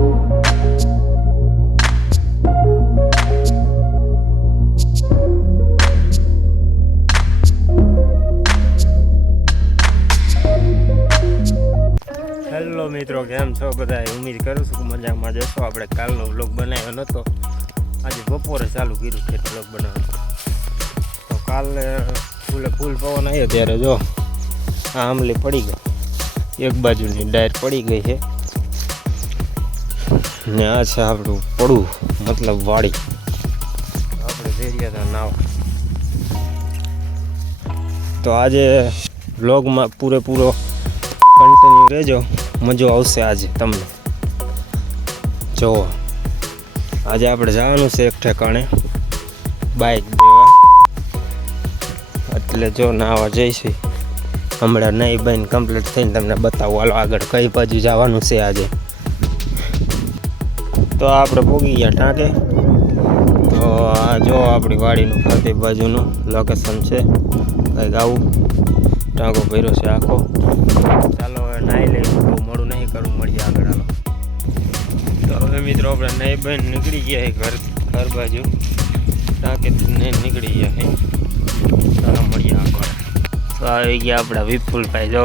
Hello મિત્રો, કેમ છો? બધા ઉમેદ કરું છું કે મજામાં જશો આપણે કાલનો વ્લોગ બનાવ્યો નહોતો આજે બપોરે ચાલુ કર્યું છે વ્લોગ બનાવવાનું. તો કાલે ફૂલે ફૂલ પવન આવ્યો ત્યારે જો, આ આંબલી પડી ગઈ. એક બાજુની ડાયર પડી ગઈ છે. ને આ છે આપણું પડું મતલબ વાડી. આપણે જઈ રહ્યા હતા નાવ. તો આજે વ્લોગમાં પૂરેપૂરો કન્ટિન્યુ રહેજો. મજો આવશે આજે તમને. જુઓ આજે આપણે જવાનું છે એક ઠેકાણે. બાઇક દેવા. એટલે જો નાવા જઈશું હમણાં નહીં બહેન કમ્પ્લીટ થઈને તમને બતાવું. હાલો આગળ કઈ બાજુ જવાનું છે આજે. તો આપણે ભોગી ગયા ટાંકે તો આ જો આપણી વાડીનું ફરતી બાજુનું લોકેશન છે. કંઈક આવું. ટાંકો ભર્યો છે આખો. ચાલો હવે નાહી લઈ બહુ મોડું નહીં કરવું, મળીએ આગળ હાલો. તો હવે મિત્રો આપણે નાહી બહેન નીકળી ગયા ઘર ઘર બાજુ. ટાંકે નીકળી ગયા છે. ચાલો મળીએ આગળ. તો આવી ગયા આપણા વિપુલભાઈ, જો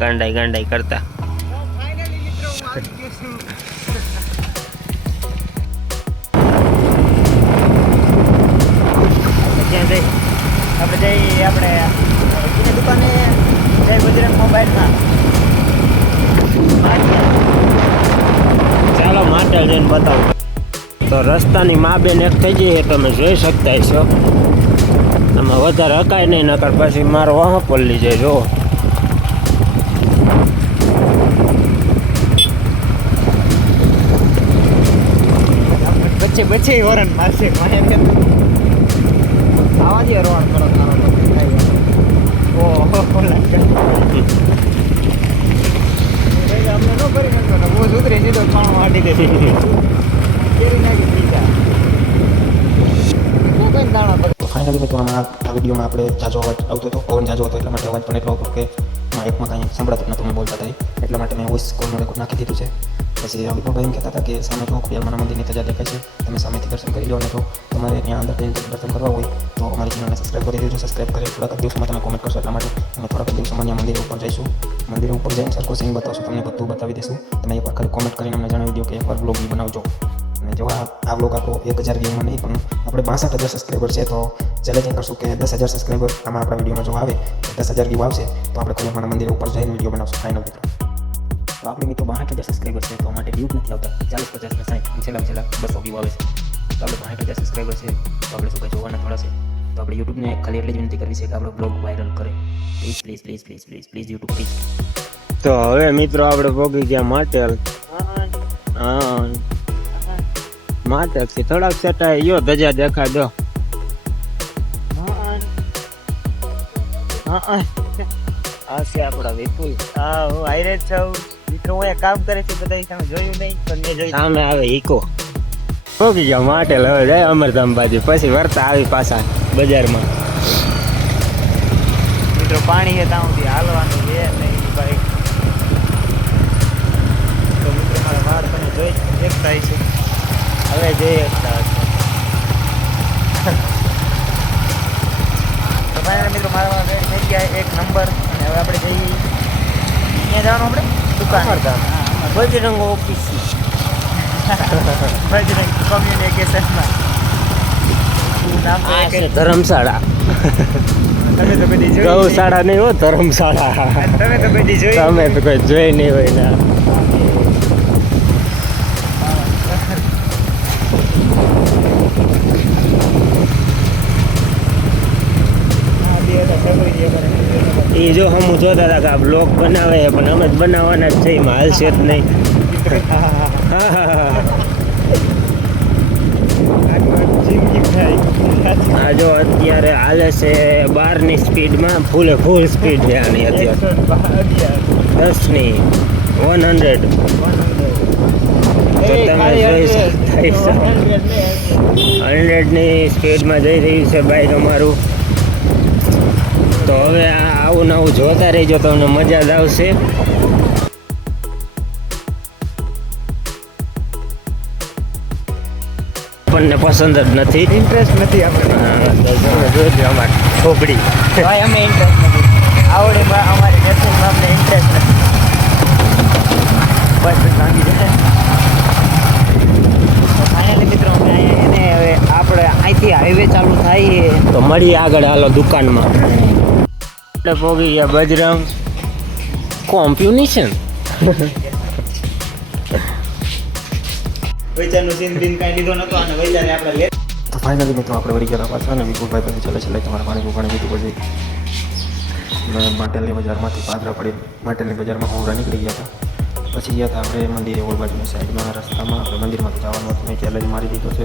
ગાંડાઈ ગાંડાઈ કરતા. ત્યાં જઈ. આપણે જઈ આપણે એની દુકાને જય બજરંગ મોબાઈલમાં. ચાલો માટે જઈને બતાવું. તો રસ્તાની મા બેન એક થઈ જઈએ તમે જોઈ શકતા છો આમાં વધારે હકાય નહીં નકર પછી મારો વાહ પલ્લી જાય જો પછી પછી વરણ મારશે મને આવા દે રોડ કરો તારો ઓહો અમને નો બહુ સુધરી સીધો ખાણો વાટી દે કેરી નાખી તો ફાઇનલી મિત્રો આમાં આ વિડીયોમાં આપણે જાજો અવાજ આવતો હતો. પવન જાજો હતો, એટલા માટે અવાજ પણ એટલો કે માં એકમાં કાંઈ સંભળાતું નહોતું, મેં બોલતા થાય એટલા માટે મેં વોઇસ કોલનું રેકોર્ડ નાખી દીધું છે. પછી વિપુલભાઈ એમ કહેતા હતા કે સામે તો ખોડિયાલમાના મંદિરની તજા દેખાય છે. તમે સામેથી દર્શન કરી લો અને તો તમારે ત્યાં અંદર જઈને દર્શન કરવા હોય તો અમારી ચેનલને સબસ્ક્રાઈબ કરી દેજો. સબસ્ક્રાઈબ કરી, થોડાક જ દિવસોમાં તમે કોમેન્ટ કરશો એટલા માટે. અમે થોડાક જ દિવસોમાં ત્યાં મંદિર ઉપર જઈશું. મંદિર ઉપર જઈને સરખું સિંગ બતાવશું, તમને બધું બતાવી દઈશું તમે એકવાર ખાલી કોમેન્ટ કરીને અમને જણાવી દો કે એકવાર બ્લોગ બી બનાવજો. અને જો આ આ બ્લોગ આપણો એક હજાર વ્યૂમાં નહીં, પણ આપણે બાસઠ હજાર સબસ્ક્રાઈબર છે, તો ચેલેન્જિંગ કરશું કે દસ હજાર સબસ્ક્રાઈબર આમાં આપણા વિડીયોમાં જો આવે દસ હજાર વ્યૂ આવશે, તો આપણે ખોડિયામાના મંદિર ઉપર જઈને વીડિયો બનાવશું ફાઇનલ મિત્રો તો આપણે મિત્રો બાસઠ હજાર સબસ્ક્રાઈબર છે તો માટે વ્યૂ નથી આવતા ચાલીસ પચાસ ને સાઠ છેલ્લા છેલ્લા બસો વ્યૂ આવે છે તો આપણે બાસઠ હજાર સબસ્ક્રાઈબર છે તો આપણે શું કહે જોવાના થોડા છે તો આપણે યુટ્યુબને ખાલી એટલી જ વિનંતી કરવી છે કે આપણો બ્લોગ વાયરલ કરે please please please please please please YouTube please તો હવે મિત્રો આપણે પોગી ગયા માટેલ હા. માટેલથી થોડાક સેટા યો ધજા દેખા દો. હા. આ છે આપણા વિપુલ. હા હું હાઈરે જ છું. મિત્રો હું એક કામ કરે છે બધા તમે જોયું નહીં પણ મેં જોયું. સામે આવે ઈકો. પોગી ગયા માટે હવે જાય અમરધામ બાજુ. પછી વર્તા આવી પાછા બજારમાં. મિત્રો પાણી છે ત્યાં સુધી હાલવાનું છે નહીં બાઈક તો મિત્રો મારા વાર તમે જોઈ એકતા છે. હવે જઈ એકતા તો મિત્રો મારા વાર થઈ ગયા. એક નંબર. અને હવે આપણે જઈએ. ક્યાં જવાનું આપણે? દુકાન. બજરંગ ઓફિસ. બજરંગ કોમ્યુનિકેશનમાં. ધર્મશાળા. તમે તો બધી ગૌશાળા નહીં. હો ધર્મશાળા. તમે તો જોઈ તમે તો કોઈ જોઈ નહીં હોય ને હા, બે હતા, ફેબ્રુઆરી અમારે. એ જો હમ જોતા હતા કે આ બ્લોગ બનાવે પણ અમે જ બનાવવાના જ છે એમાં હાલશે જ નહીં. હા, જો અત્યારે હાલે છે બારની સ્પીડમાં ફૂલે ફૂલ સ્પીડ છે આની અત્યારે. દસની વન હંડ્રેડ તો તમે જોઈ. શકતા હંડ્રેડની સ્પીડમાં જઈ રહ્યું છે બાઈક અમારું તો હવે આ આવું નવું જોતા રહેજો તમને મજા જ આવશે. આપણને પસંદ જ નથી. ઇન્ટરેસ્ટ નથી આપણે જોજો અમારી ખોપડી. અમે ઇન્ટરેસ્ટ નથી. આવડે અમારી મેથડમાં અમને ઇન્ટરેસ્ટ નથી. બસ બસ ભાંગી જશે. ફાઇનલી મિત્રો અમે એને હવે આપણે અહીંથી હાઈવે ચાલુ થાય તો મળીએ આગળ હાલો દુકાનમાં. આપણે પોગી ગયા બજરંગ. કોમ્પ્યુનિશન વૈચારનું સીન બીન કાંઈ લીધો નતો અને વૈચારે આપણે લે તો ફાઇનલી મિત્રો આપણે વળી ગયા પાછા અને વિપુલભાઈ પાસે ચાલે છે તમારે પાણી પાણી કીધું પછી. માટેલની બજારમાંથી પાદરા પડી માટેલની બજારમાં હોવરા નીકળી ગયા હતા. પછી ગયા હતા આપણે મંદિરે ઓળ બાજુની સાઈડમાં રસ્તામાં. આપણે મંદિરમાં તો જવાનું હતું મેં ચેલેન્જ મારી દીધો છે.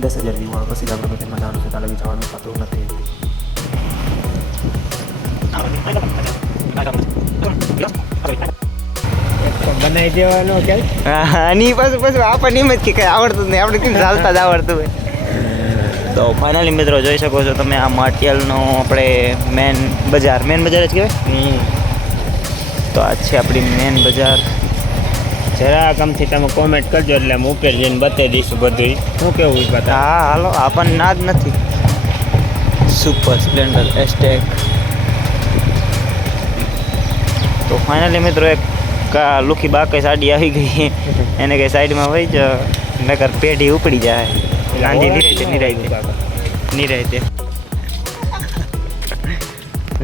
દસ હજાર વ્યૂ પછી આપણે મંદિરમાં જવાનું છે તાલે જવાનું થતું નથી. બનાવી દેવાનો કે આની પાછું પાછું આપણને એમ જ કે કંઈ આવડતું નહીં. આપણે કેમ ચાલતા જ આવડતું હોય? તો ફાઇનલી મિત્રો જોઈ શકો છો તમે આ માટિયાલનો આપણે મેન બજાર. મેન બજાર જ કહેવાય? તો આ છે આપણી મેન બજાર. જરા કમથી તમે કોમેન્ટ કરજો એટલે હું ઉપર જઈને બતાવી દઈશું બધું શું કેવું બતા હા હાલો આપણને ના જ નથી. સુપર સ્પ્લેન્ડર એસ્ટેક તો ફાઇનલી મિત્રો એક કા લુખી બાકે સાડી આવી ગઈ એને કઈ સાઈડમાં હોય જ નકર પેઢી ઉપડી જાય. ગાંધી નિરાયતે નિરાયતે. નિરાયતે.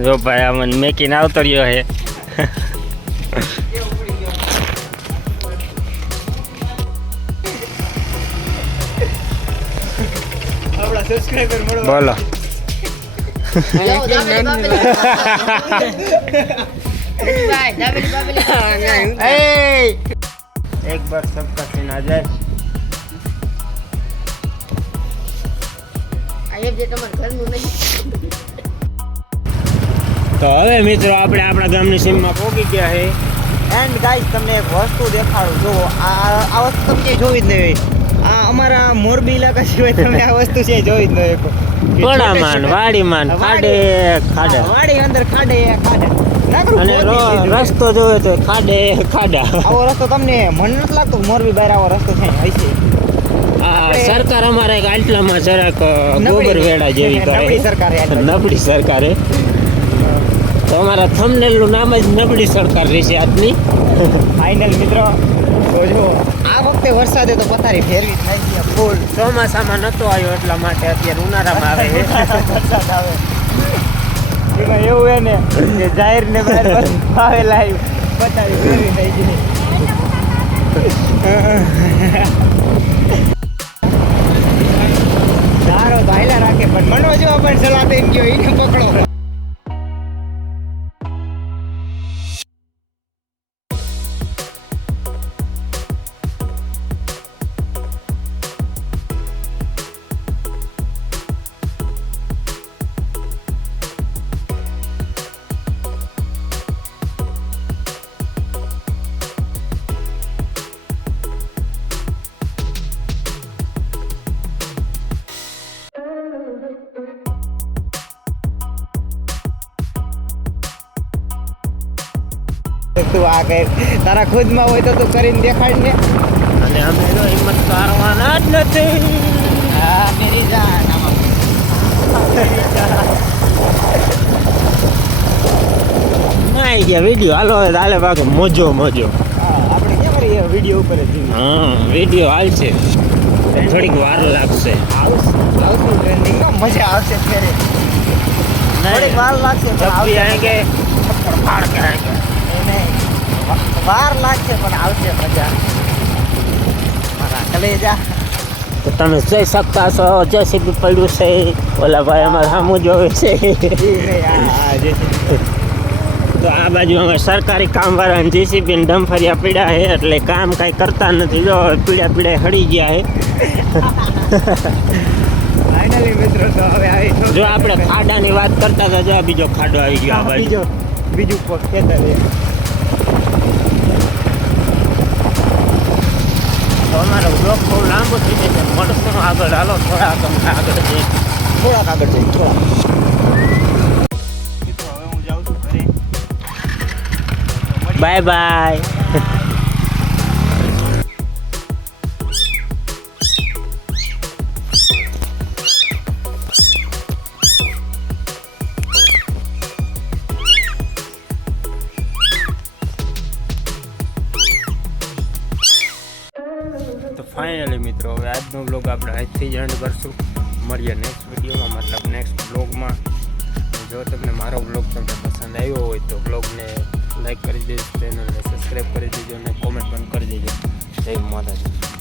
જો ભાઈ આ મને મેકીને આવતો રહ્યો હે આપણા સબસ્ક્રાઇબર મળો. બોલો. સીન આ જાય. એમ જે તમારા તો હવે મિત્રો આપણે આપણા ગામની સીમમાં પહોંચી ગયા છે એન્ડ ગાઈસ તમને એક વસ્તુ દેખાડું. જો આ આ વસ્તુ તમે જોઈ જ નહીં આ અમારા મોરબી ઇલાકા સિવાય તમે આ વસ્તુ છે જોઈ જ નહીં કોડા માન વાડી વાડીમાં ખાડે ખાડે. વાડી અંદર ખાડે ખાડે. અને. રસ્તો જોયો તો ખાડે ખાડા. આવો રસ્તો તમને મને નથી લાગતો મોરબી બહાર આવો રસ્તો છે હશે આ સરકાર અમારે આટલામાં જરાક ગોબર વેડા જેવી કરે. નબળી સરકારે તો અમારા થંબનેલનું નામ જ નબળી સરકાર રહેશે આજની. ફાઇનલ મિત્રો જો આ વખતે વરસાદે તો પથારી ફેરવી જ નાખી આ ફૂલ ચોમાસામાં નતો આવ્યો એટલા માટે અત્યારે ઉનાળામાં આવે. છે વરસાદ આવે. એવું હે ને કે જાહેર ને બહાર પથારી ફેરવી નાખી સારો ભાઈલા રાખે, પણ મનો જો પણ સલાહ દઈને ગયો એને પકડો. તું આ કર તારા ખુદમાં હોય તો તું કરીને દેખાડ ને. અને અમે તો હિંમત કરવાના જ નથી. હા મેરી જાન ગયા આપણે ક્યાં વીડિયો ઉપર જ હા વીડિયો હાલશે. થોડીક વાર લાગશે. આવશે ટ્રેન્ડિંગમાં મજા આવશે ત્યારે વાર લાગશે પણ આવશે કે વાર લાગશે પણ આવશે મજા. મારા કલેજા તો તમે જઈ શકતા છો જેસીબી પડ્યું છે ઓલા ભાઈ અમારે સામું જોવે છે. તો આ બાજુ અમે સરકારી કામવાળા જેસીબી ને ડમ્ફરિયા પીડ્યા છે એટલે કામ કાંઈ કરતા નથી. જો પીડા પીડા હળી ગયા છે. જો આપણે ખાડાની વાત કરતા હતા જો બીજો ખાડો આવી ગયો બાજુ. બીજો ખેતર તો અમારો બ્લોક બહુ લાંબો થઈ જશે મળશું આગળ હાલો થોડા આગળ જઈએ. થોડાક આગળ જઈએ થોડાક બાય બાય. ફાઇનલી મિત્રો, હવે આજનો બ્લોગ આપણે આજથી જ એન્ડ કરશું. મળીએ નેક્સ્ટ વિડીયોમાં મતલબ નેક્સ્ટ બ્લોગમાં જો તમને મારો બ્લોગ તમને પસંદ આવ્યો હોય તો બ્લોગને લાઈક કરી દેજો ચેનલને સબસ્ક્રાઈબ કરી દેજો અને કોમેન્ટ પણ કરી દેજો. જય માતાજી.